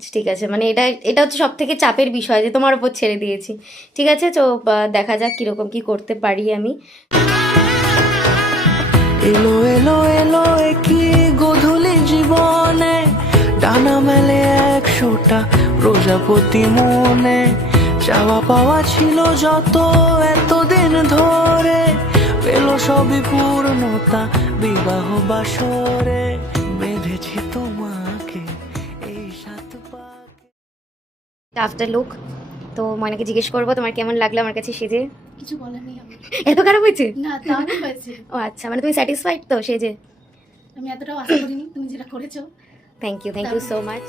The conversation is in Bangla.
মাচ, ঠিক আছে, মানে এটা এটা হচ্ছে সব থেকে চাপের বিষয় যে তোমার উপর ছেড়ে দিয়েছি। ঠিক আছে, তো দেখা যাক কিরকম কি করতে পারি আমি। এলো এলো এলো কি গধূলি জীবনে, ডানা মেলে 100টা প্রজাপতি মনে, চাওয়া পাওয়া ছিল যত এতদিন ধরে, পেল সবই পূর্ণতা বিবাহ বাসরে, বেঁধেছি তোমাকে এই 7 পাকে। আফটার লুক, তো ময়নাকে জিজ্ঞেস করবো তোমার কেমন লাগলো আমার কাছে সেজে। কিছু বলার নেই আমার। এত খারাপ হয়েছে? না, দারুণ হয়েছে। ও আচ্ছা, মানে তুমি স্যাটিসফাইড তো সেজে? আমি এতটাও আশা করিনি তুমি যেটা করেছো। Thank you so much.